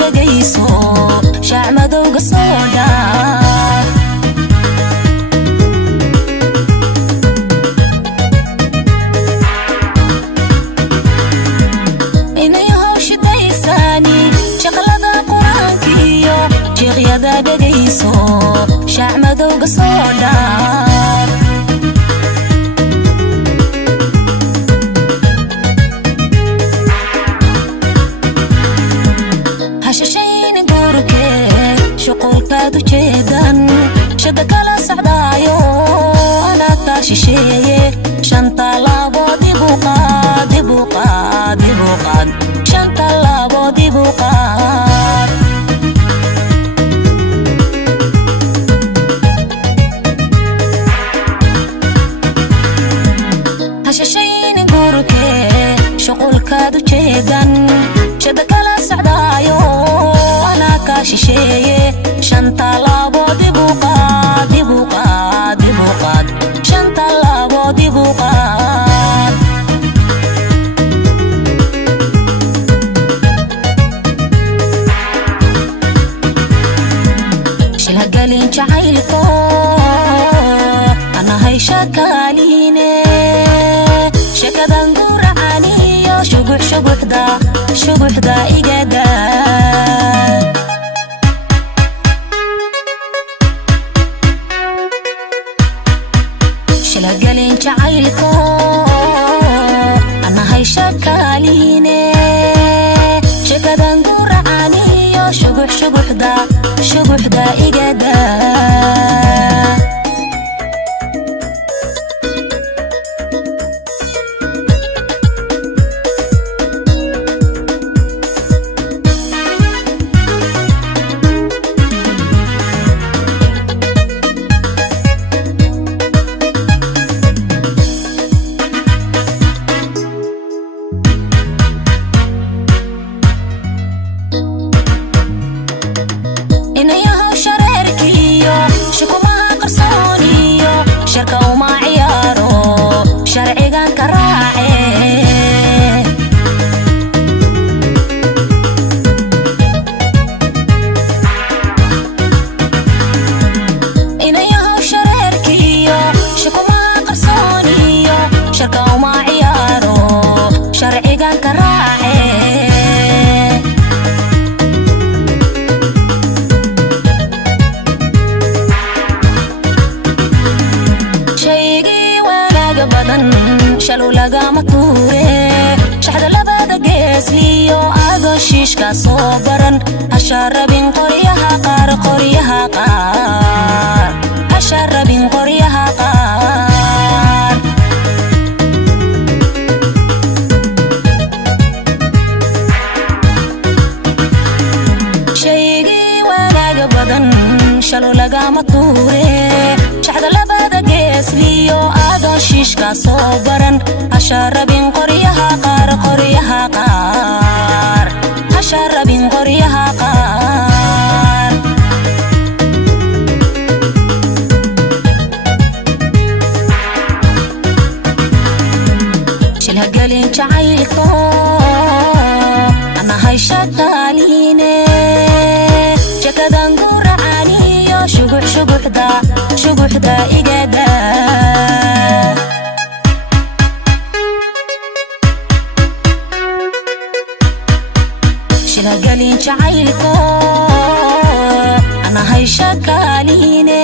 dhagayso shaac madowga soo dhaaf inay hawshidaysaani shaqlada quraankiyo sheekhyada dhagayso shaac madowga soo dhaaf hashashayni gurke shuqulkaad u jeedan shada kala socdaayo anaa kaa shisheeye shanta laabood ibu qaad shanta laabood ibu qaad hashashayni gurke shuqulkaad u jeedan shada kala socdaayo anaa kaa shisheeye shanta laabood ibu qaad shanta laabood ibu qaad shilhagelin jacaylko anahay shakaaliine shakadan guracaaniyo shuguxda igada shilhagelin jacaylko anahay shakaaliine shakadan guracaaniyo shuguxda igada inayahow shareerkiyo shukumaha qarsooniyo sharka uma ciyaaro sharcigan ka raace inayahow shareerkiyo shukumaha qarsooniyo sharka uma ciyaaro sharcigan ka raace shalo lagama tuure shaxda labada geesliyo aadoo shiishka soo baran hasharabin qoryaha qaar hasharabin qoryaha qaar shaygii wanaaga badan shalo lagama tuure shaxda labada geesliyo aadoo shiishka soo baran hasharabin qoryaha qaar hasharabin qoryaha qaar shilhagelin jacaylko anahay shakaaliine shakadan guracaaniyo shuguxda igada shilhagelin jacaylko anahay shakaaliine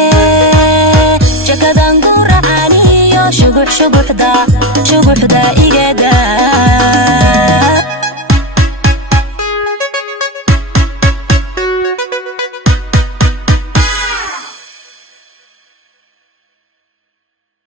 shakadan guracaaniyo shuguxda igada